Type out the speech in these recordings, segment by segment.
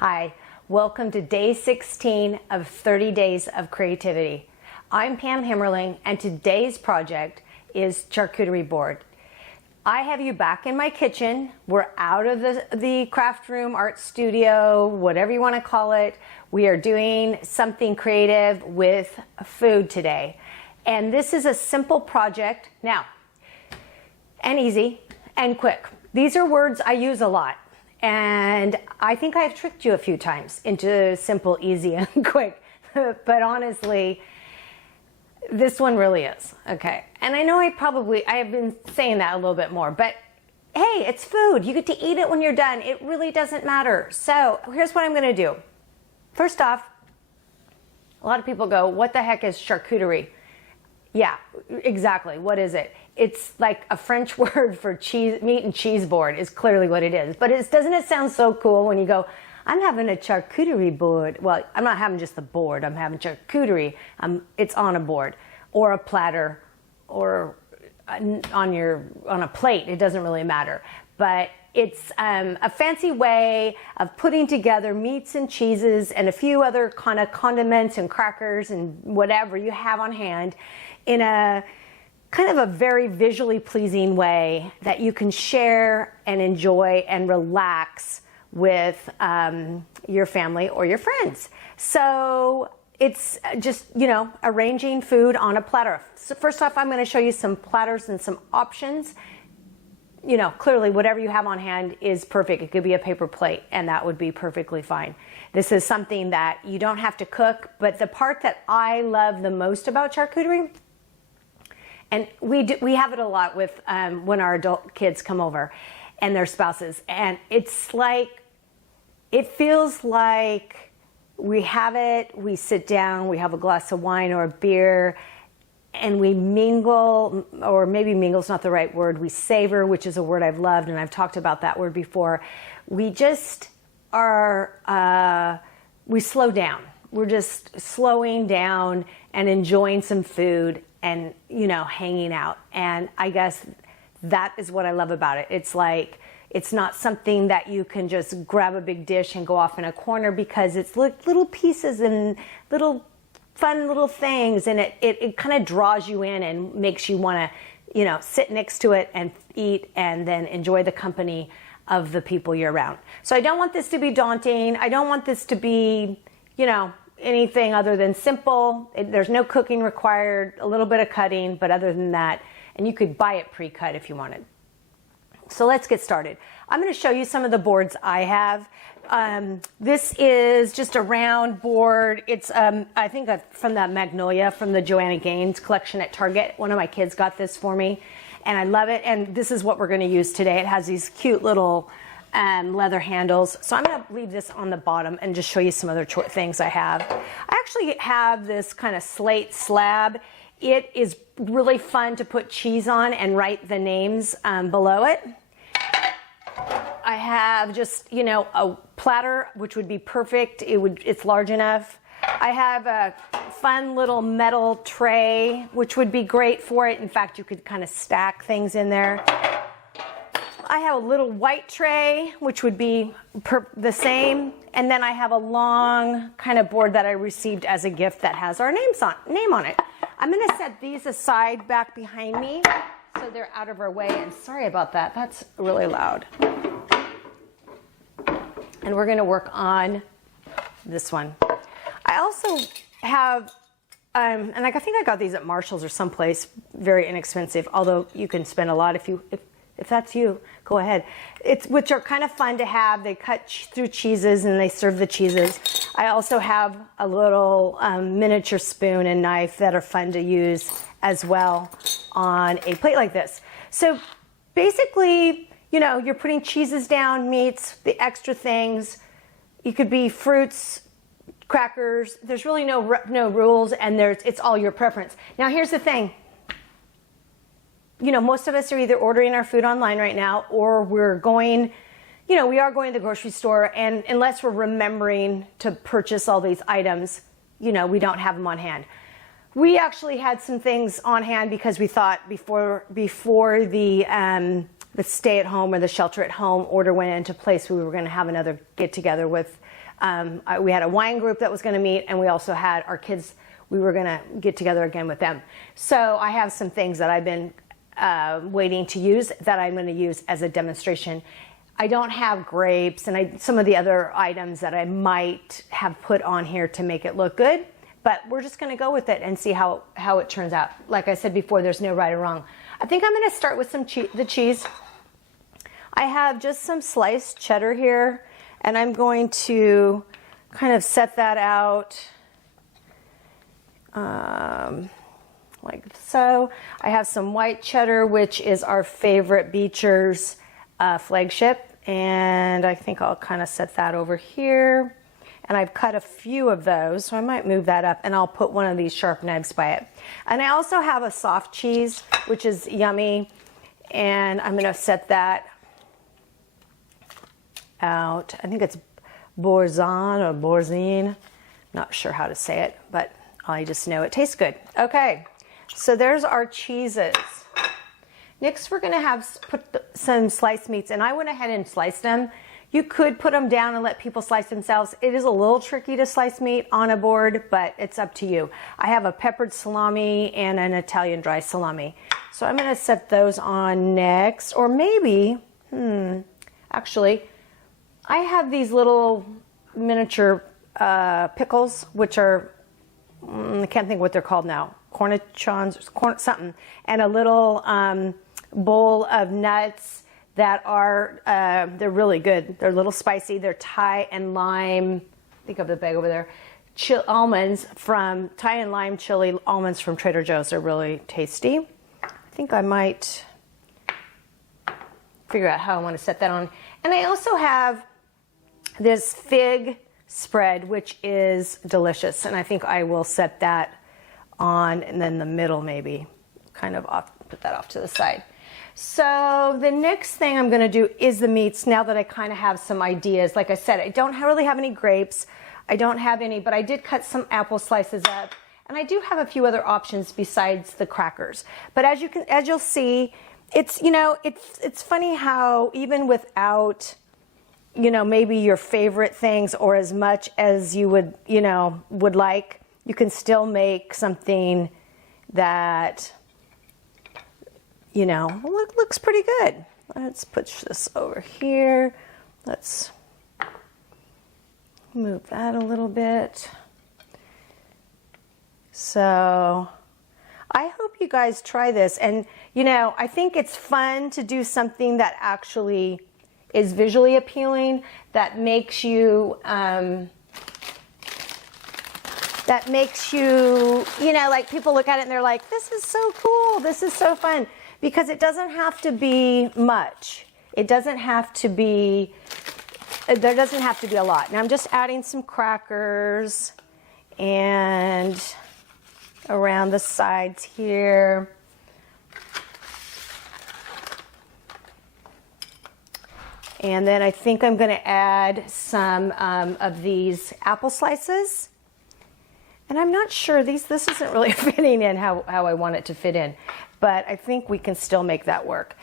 Hi, welcome to day 16 of 30 Days of Creativity. I'm Pam Himmerling, and today's project is charcuterie board. I have you back in my kitchen. We're out of the craft room, art studio, whatever you want to call it. We are doing something creative with food today. And this is a simple project now, and easy and quick. These are words I use a lot. And I think I've tricked you a few times into simple, easy, and quick. But honestly, this one really is. Okay. And I know I have been saying that a little bit more, but hey, it's food. You get to eat it when you're done. It really doesn't matter. So here's what I'm going to do. First off, a lot of people go, what the heck is charcuterie? Yeah, exactly. What is it? It's like a French word for meat and cheese board is clearly what it is. But doesn't it sound so cool when you go, I'm having a charcuterie board? Well, I'm not having just the board. I'm having charcuterie. It's on a board or a platter or on a plate. It doesn't really matter. But it's a fancy way of putting together meats and cheeses and a few other kind of condiments and crackers and whatever you have on hand in a kind of a very visually pleasing way that you can share and enjoy and relax with your family or your friends. So it's just, arranging food on a platter. So first off, I'm going to show you some platters and some options. Clearly whatever you have on hand is perfect. It could be a paper plate and that would be perfectly fine. This is something that you don't have to cook, but the part that I love the most about charcuterie, and we have it a lot with when our adult kids come over and their spouses, and it feels like we have it, we sit down, we have a glass of wine or a beer, and we mingle, or maybe mingle is not the right word, we savor, which is a word I've loved, and I've talked about that word before. We just are, we slow down. We're just slowing down and enjoying some food and, hanging out. And I guess that is what I love about it. It's like, it's not something that you can just grab a big dish and go off in a corner, because it's like little pieces and little fun little things, and it kind of draws you in and makes you want to, sit next to it and eat and then enjoy the company of the people you're around. So I don't want this to be daunting. I don't want this to be, anything other than simple. There's no cooking required, a little bit of cutting, but other than that, and you could buy it pre-cut if you wanted. So let's get started. I'm going to show you some of the boards I have. This is just a round board. It's, I think from that Magnolia, from the Joanna Gaines collection at Target. One of my kids got this for me, and I love it. And this is what we're going to use today. It has these cute little leather handles. So I'm going to leave this on the bottom and just show you some other things I have. I actually have this kind of slate slab. It is really fun to put cheese on and write the names below it. I have just, a platter, which would be perfect. It's large enough. I have a fun little metal tray, which would be great for it. In fact, you could kind of stack things in there. I have a little white tray, which would be the same. And then I have a long kind of board that I received as a gift that has our name on it. I'm going to set these aside back behind me so they're out of our way. And sorry about that. That's really loud. And we're going to work on this one. I also have, and I think I got these at Marshall's or someplace, very inexpensive, although you can spend a lot if that's you, go ahead. Which are kind of fun to have. They cut through cheeses and they serve the cheeses. I also have a little miniature spoon and knife that are fun to use as well on a plate like this. So basically, you're putting cheeses down, meats, the extra things. You could be fruits, crackers. There's really no rules, and it's all your preference. Now here's the thing. Most of us are either ordering our food online right now, or we're going, we are going to the grocery store, and unless we're remembering to purchase all these items, we don't have them on hand. We actually had some things on hand because we thought before the stay at home or the shelter at home order went into place, we were going to have another get together with We had a wine group that was going to meet, and we also had our kids. We were going to get together again with them. So I have some things that I've been waiting to use that I'm going to use as a demonstration. I don't have grapes and some of the other items that I might have put on here to make it look good, but we're just going to go with it and see how it turns out. Like I said before, there's no right or wrong. I think I'm going to start with the cheese. I have just some sliced cheddar here, and I'm going to kind of set that out like so. I have some white cheddar, which is our favorite Beecher's flagship, and I think I'll kind of set that over here. And I've cut a few of those, so I might move that up, and I'll put one of these sharp knives by it. And I also have a soft cheese, which is yummy, and I'm going to set that out. I think it's Boursin or Boursin. Not sure how to say it, but I just know it tastes good. Okay, so there's our cheeses. Next, we're going to put some sliced meats, and I went ahead and sliced them. You could put them down and let people slice themselves. It is a little tricky to slice meat on a board, but it's up to you. I have a peppered salami and an Italian dry salami. So I'm going to set those on next, or maybe, actually, I have these little miniature pickles, which are, I can't think what they're called now, cornichons, something, and a little bowl of nuts that are, they're really good. They're a little spicy. They're Thai and lime, think of the bag over there, almonds from, Thai and lime chili almonds from Trader Joe's. They're really tasty. I think I might figure out how I want to set that on. And I also have this fig spread, which is delicious. And I think I will set that on, and then the middle maybe, kind of off, put that off to the side. So the next thing I'm going to do is the meats, now that I kind of have some ideas. Like I said, I don't really have any grapes. I don't have any, but I did cut some apple slices up. And I do have a few other options besides the crackers. But as you'll see, it's, you know, it's funny how even without, you know, maybe your favorite things or as much as you would, you know, would like, you can still make something that, you know, looks pretty good. Let's push this over here. Let's move that a little bit. So I hope you guys try this. And, you know, I think it's fun to do something that actually is visually appealing, that makes you, you know, like people look at it and they're like, this is so cool, this is so fun. Because it doesn't have to be much. It doesn't have to be, there doesn't have to be a lot. Now I'm just adding some crackers and around the sides here. And then I think I'm going to add some of these apple slices. And I'm not sure, this isn't really fitting in how I want it to fit in. But I think we can still make that work.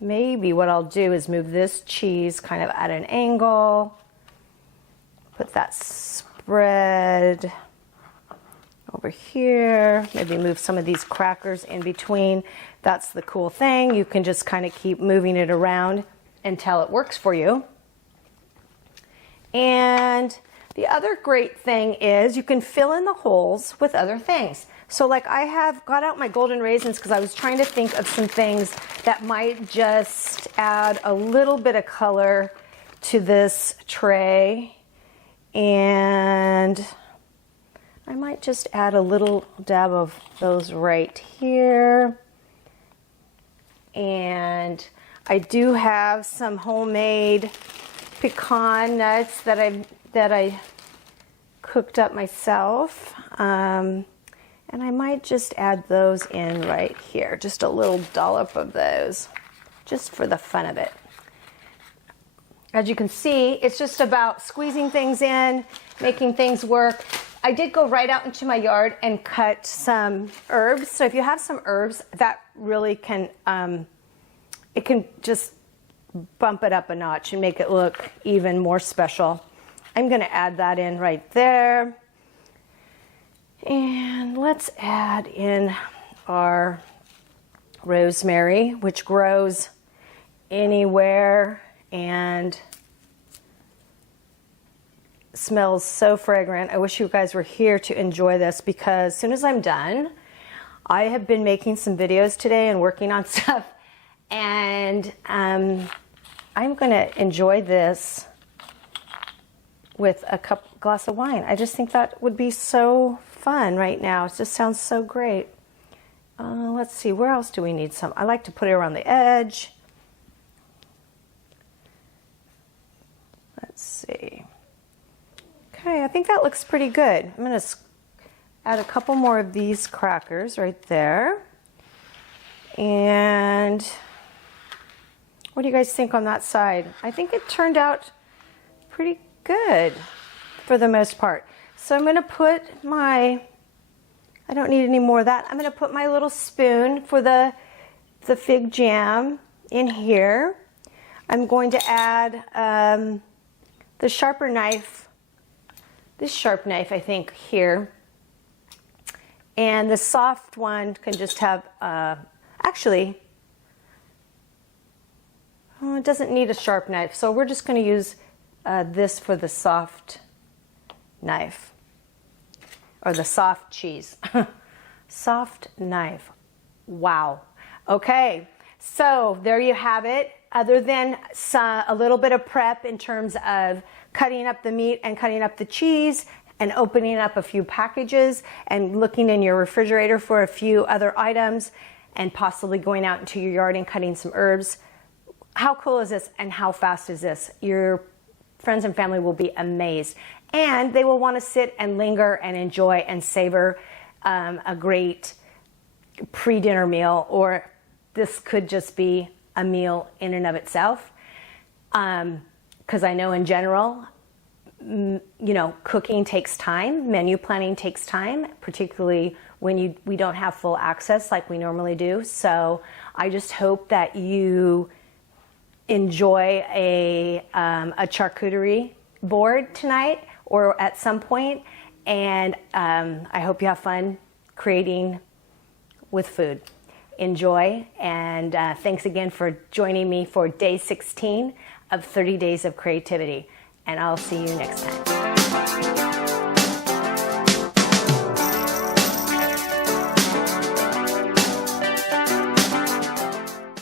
Maybe what I'll do is move this cheese kind of at an angle. Put that spread over here. Maybe move some of these crackers in between. That's the cool thing. You can just kind of keep moving it around until it works for you. And the other great thing is you can fill in the holes with other things. So like I have got out my golden raisins because I was trying to think of some things that might just add a little bit of color to this tray. And I might just add a little dab of those right here. And I do have some homemade pecan nuts that I cooked up myself. And I might just add those in right here, just a little dollop of those, just for the fun of it. As you can see, it's just about squeezing things in, making things work. I did go right out into my yard and cut some herbs. So if you have some herbs, that really can, it can just bump it up a notch and make it look even more special. I'm going to add that in right there. And let's add in our rosemary, which grows anywhere and smells so fragrant. I wish you guys were here to enjoy this, because as soon as I'm done, I have been making some videos today and working on stuff, and I'm going to enjoy this with a glass of wine. I just think that would be so fun right now. It just sounds so great. Let's see, where else do we need some? I like to put it around the edge. Let's see. Okay, I think that looks pretty good. I'm going to add a couple more of these crackers right there. And what do you guys think on that side? I think it turned out pretty good for the most part. So I'm going to put my, I don't need any more of that. I'm going to put my little spoon for the fig jam in here. I'm going to add the sharper knife, this sharp knife I think here. And the soft one can just have, actually, it doesn't need a sharp knife. So we're just going to use this for the soft knife, or the soft cheese. Soft knife. Wow. Okay, so there you have it. Other than a little bit of prep in terms of cutting up the meat and cutting up the cheese and opening up a few packages and looking in your refrigerator for a few other items and possibly going out into your yard and cutting some herbs. How cool is this and how fast is this? Your friends and family will be amazed, and they will want to sit and linger and enjoy and savor a great pre-dinner meal, or this could just be a meal in and of itself. Because I know in general, you know, cooking takes time, menu planning takes time, particularly when we don't have full access like we normally do. So I just hope that you enjoy a charcuterie board tonight or at some point, and I hope you have fun creating with food. Enjoy, and thanks again for joining me for day 16 of 30 Days of Creativity, and I'll see you next time.